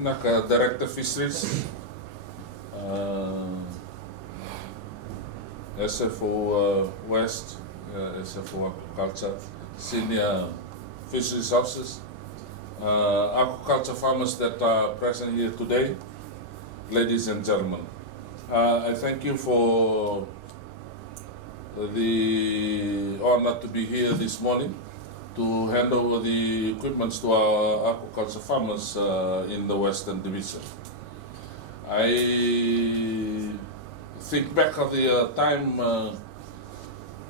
Naka Director Fisheries, SFO West, SFO Aquaculture, Senior Fisheries Officers, aquaculture farmers that are present here today, ladies and gentlemen. I thank you for the honor to be here this morning to hand over the equipment to our aquaculture farmers in the Western Division. I think back of the time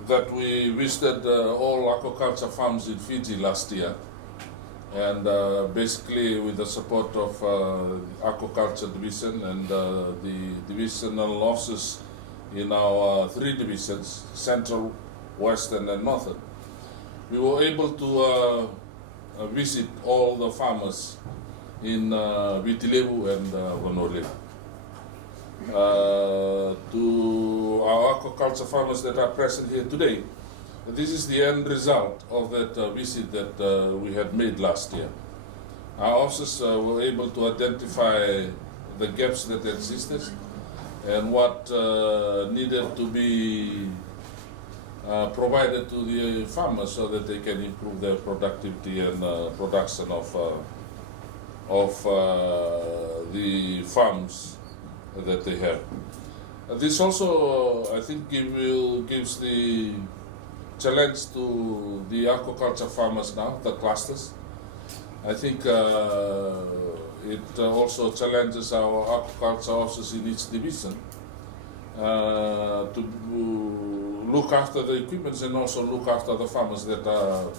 that we visited all aquaculture farms in Fiji last year, and basically with the support of aquaculture division and the divisional officers in our three divisions, Central, Western and Northern, we were able to visit all the farmers in Vitilevu and Vanolila. To our aquaculture farmers that are present here today, this is the end result of that visit that we had made last year. Our officers were able to identify the gaps that existed and what needed to be provided to the farmers so that they can improve their productivity and production of the farms that they have. This also, I think, gives the challenge to the aquaculture farmers now, the clusters. I think it also challenges our aquaculture officers in each division to look after the equipment and also look after the farmers that are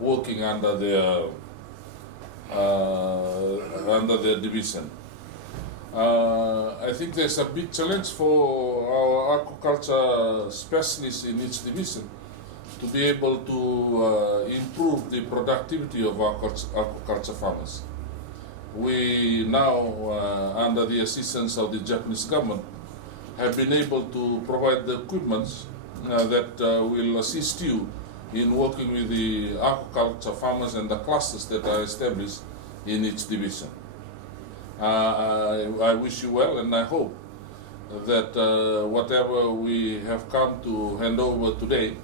working under their division. I think there's a big challenge for our aquaculture specialists in each division to be able to improve the productivity of our aquaculture farmers. We now, under the assistance of the Japanese government, have been able to provide the equipment that will assist you in working with the aquaculture farmers and the clusters that are established in each division. I wish you well, and I hope that whatever we have come to hand over today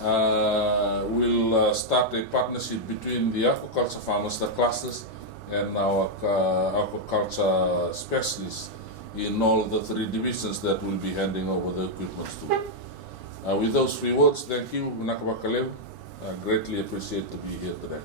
will start a partnership between the aquaculture farmers, the clusters, and our aquaculture specialists in all the three divisions that will be handing over the equipment to. With those few words, thank you, Vinaka Bakalev. I greatly appreciate to be here today.